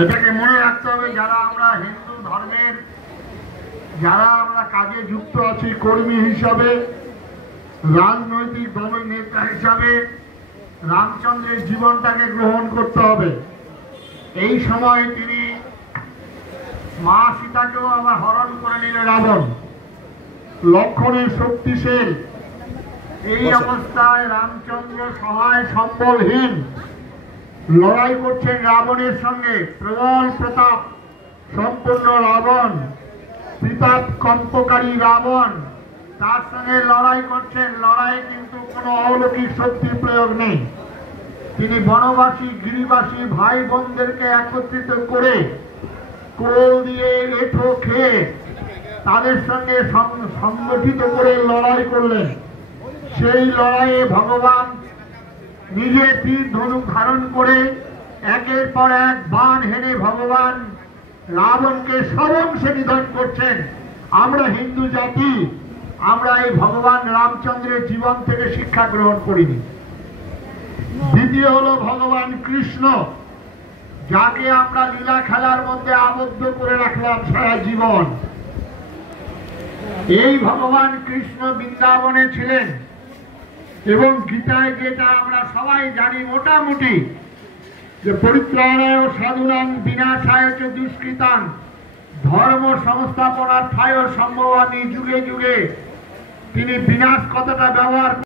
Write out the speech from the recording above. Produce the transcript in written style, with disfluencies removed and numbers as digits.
এটাকে মনে রাখতে হবে, যারা আমরা হিন্দু ধর্মের যারা আমরা কাজে যুক্ত আছি, কর্মী হিসাবে, রাজনৈতিক দলের নেতা হিসাবে রামচন্দ্রের জীবনটাকে গ্রহণ করতে হবে। এই সময় তিনি মা সীতাকেও আবার হরণ করে নিল রাবণ। লক্ষণের শক্তিশীল এই অবস্থায় রামচন্দ্র সহায় সম্বলহীন লড়াই করছেন রাবণের সঙ্গে। প্রবল প্রতাপ সম্পূর্ণ রাবণ, প্রতাপ কম্পকারী রাবণ তার সঙ্গে লড়াই করছেন। লড়াই কিন্তু কোনো অলৌকিক শক্তির প্রয়োগ নেই। তিনি বনবাসী গিরিবাসী ভাই বোনদেরকে একত্রিত করে কোল দিয়ে এঁঠো খেয়ে তাদের সঙ্গে সংগঠিত করে লড়াই করলেন। সেই লড়াইয়ে ভগবান নিজে তীর ধনুক ধারণ করে একের পর এক বাণ হেনে ভগবান রাবণকে সর্বংশে নিধন করছেন। আমরা হিন্দু জাতি, আমরা এই ভগবান রামচন্দ্রের জীবন থেকে শিক্ষা গ্রহণ করিনি। দ্বিতীয় হলো ভগবান কৃষ্ণ, যাকে আমরা লীলা খেলার মধ্যে আবদ্ধ করে রাখলাম সারা জীবন। এই ভগবান কৃষ্ণ বৃন্দাবনে ছিলেন এবং গীতায় যেটা আমরা সবাই জানি মোটামুটি, যে পরিত্রাণায় সাধুনাং বিনাশায় চ দুষ্কৃতাং ধর্ম সংস্থাপনার্থায় সম্ভবামি, যুগে যুগে তিনি বিনাশ কথাটা ব্যবহার